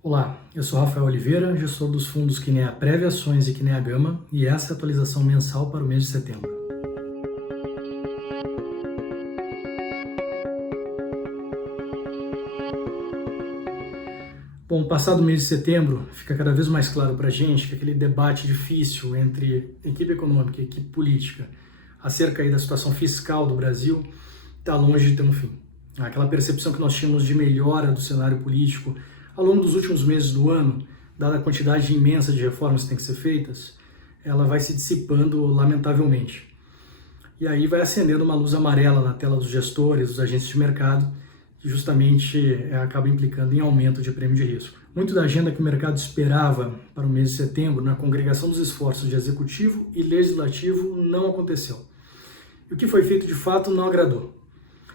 Olá, eu sou Rafael Oliveira, gestor dos fundos Kinea Prévia Ações e Kinea Gama, e essa é a atualização mensal para o mês de setembro. Bom, passado o mês de setembro, fica cada vez mais claro para a gente que aquele debate difícil entre equipe econômica e equipe política acerca aí da situação fiscal do Brasil está longe de ter um fim. Aquela percepção que nós tínhamos de melhora do cenário político ao longo dos últimos meses do ano, dada a quantidade imensa de reformas que têm que ser feitas, ela vai se dissipando lamentavelmente. E aí vai acendendo uma luz amarela na tela dos gestores, dos agentes de mercado, que justamente acaba implicando em aumento de prêmio de risco. Muito da agenda que o mercado esperava para o mês de setembro, na congregação dos esforços de executivo e legislativo, não aconteceu. E o que foi feito de fato não agradou.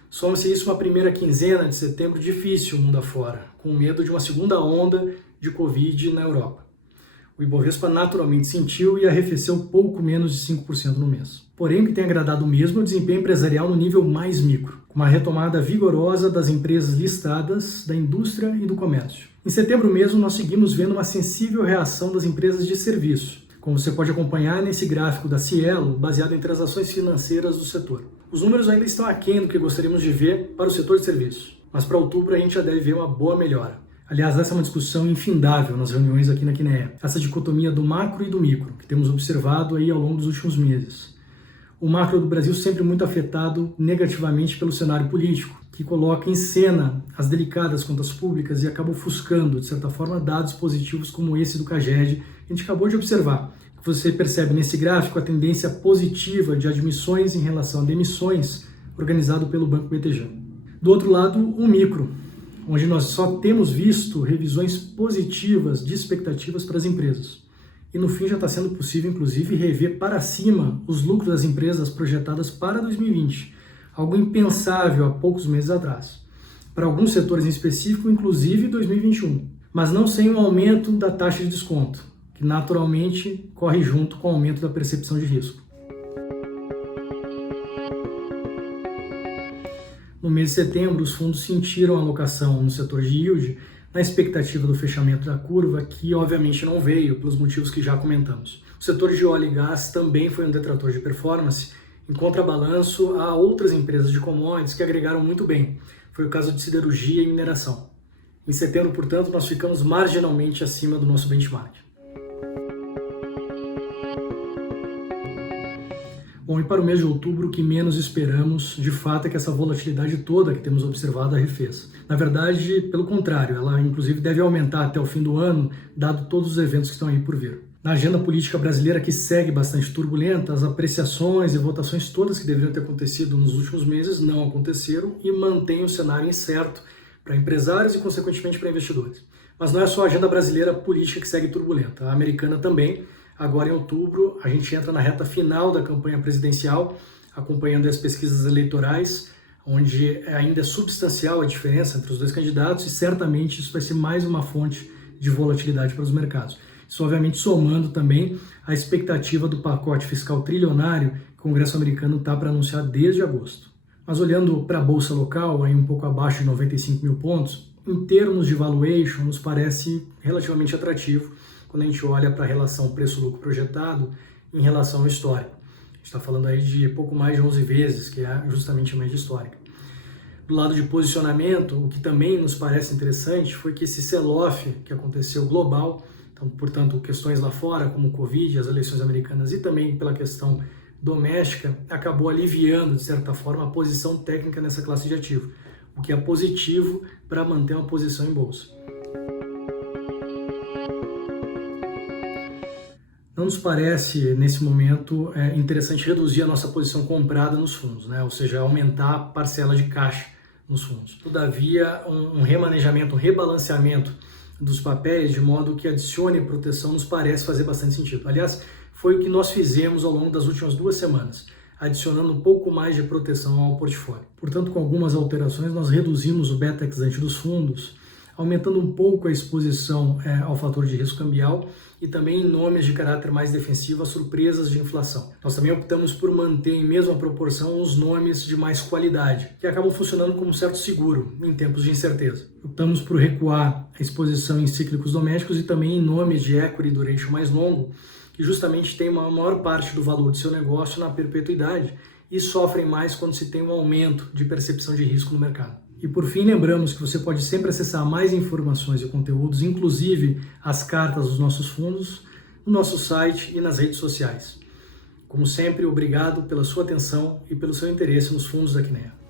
Soma-se isso uma primeira quinzena de setembro difícil mundo afora, com medo de uma segunda onda de Covid na Europa. O Ibovespa naturalmente sentiu e arrefeceu pouco menos de 5% no mês. Porém, o que tem agradado mesmo é o desempenho empresarial no nível mais micro, com uma retomada vigorosa das empresas listadas, da indústria e do comércio. Em setembro mesmo, nós seguimos vendo uma sensível reação das empresas de serviço, como você pode acompanhar nesse gráfico da Cielo, baseado em transações financeiras do setor. Os números ainda estão aquém do que gostaríamos de ver para o setor de serviços, mas para outubro a gente já deve ver uma boa melhora. Aliás, essa é uma discussão infindável nas reuniões aqui na Kinea, essa dicotomia do macro e do micro, que temos observado aí ao longo dos últimos meses. O macro do Brasil sempre muito afetado negativamente pelo cenário político, que coloca em cena as delicadas contas públicas e acaba ofuscando, de certa forma, dados positivos como esse do CAGED, que a gente acabou de observar. Você percebe nesse gráfico a tendência positiva de admissões em relação a demissões, organizado pelo Banco BTG. Do outro lado, o micro, onde nós só temos visto revisões positivas de expectativas para as empresas. E no fim já está sendo possível, inclusive, rever para cima os lucros das empresas projetadas para 2020, algo impensável há poucos meses atrás. Para alguns setores em específico, inclusive 2021, mas não sem um aumento da taxa de desconto, que naturalmente corre junto com o aumento da percepção de risco. No mês de setembro, os fundos sentiram a alocação no setor de yield na expectativa do fechamento da curva, que obviamente não veio, pelos motivos que já comentamos. O setor de óleo e gás também foi um detrator de performance, em contrabalanço a outras empresas de commodities que agregaram muito bem. Foi o caso de siderurgia e mineração. Em setembro, portanto, nós ficamos marginalmente acima do nosso benchmark. Bom, e para o mês de outubro, o que menos esperamos, de fato, é que essa volatilidade toda que temos observado arrefeça. Na verdade, pelo contrário, ela inclusive deve aumentar até o fim do ano, dado todos os eventos que estão aí por vir. Na agenda política brasileira, que segue bastante turbulenta, as apreciações e votações todas que deveriam ter acontecido nos últimos meses não aconteceram e mantém o cenário incerto para empresários e, consequentemente, para investidores. Mas não é só a agenda brasileira política que segue turbulenta, a americana também. Agora, em outubro, a gente entra na reta final da campanha presidencial, acompanhando as pesquisas eleitorais, onde ainda é substancial a diferença entre os dois candidatos e certamente isso vai ser mais uma fonte de volatilidade para os mercados. Isso, obviamente, somando também a expectativa do pacote fiscal trilionário que o Congresso americano está para anunciar desde agosto. Mas olhando para a bolsa local, aí um pouco abaixo de 95 mil pontos, em termos de valuation, nos parece relativamente atrativo quando a gente olha para a relação preço-lucro projetado em relação ao histórico. A gente está falando aí de pouco mais de 11 vezes, que é justamente a média histórica. Do lado de posicionamento, o que também nos parece interessante foi que esse sell-off que aconteceu global, então, portanto, questões lá fora, como o Covid, as eleições americanas e também pela questão doméstica, acabou aliviando, de certa forma, a posição técnica nessa classe de ativo, o que é positivo para manter uma posição em bolsa. Não nos parece, nesse momento, interessante reduzir a nossa posição comprada nos fundos, né? Ou seja, aumentar a parcela de caixa nos fundos. Todavia, um remanejamento, um rebalanceamento dos papéis de modo que adicione proteção nos parece fazer bastante sentido. Aliás, foi o que nós fizemos ao longo das últimas 2 semanas, adicionando um pouco mais de proteção ao portfólio. Portanto, com algumas alterações, nós reduzimos o beta ex-ante dos fundos aumentando um pouco a exposição ao fator de risco cambial e também em nomes de caráter mais defensivo a surpresas de inflação. Nós também optamos por manter em mesma proporção os nomes de mais qualidade, que acabam funcionando como um certo seguro em tempos de incerteza. Optamos por recuar a exposição em cíclicos domésticos e também em nomes de equity duration mais longo, que justamente tem uma maior parte do valor do seu negócio na perpetuidade e sofrem mais quando se tem um aumento de percepção de risco no mercado. E por fim, lembramos que você pode sempre acessar mais informações e conteúdos, inclusive as cartas dos nossos fundos, no nosso site e nas redes sociais. Como sempre, obrigado pela sua atenção e pelo seu interesse nos fundos da Kinea.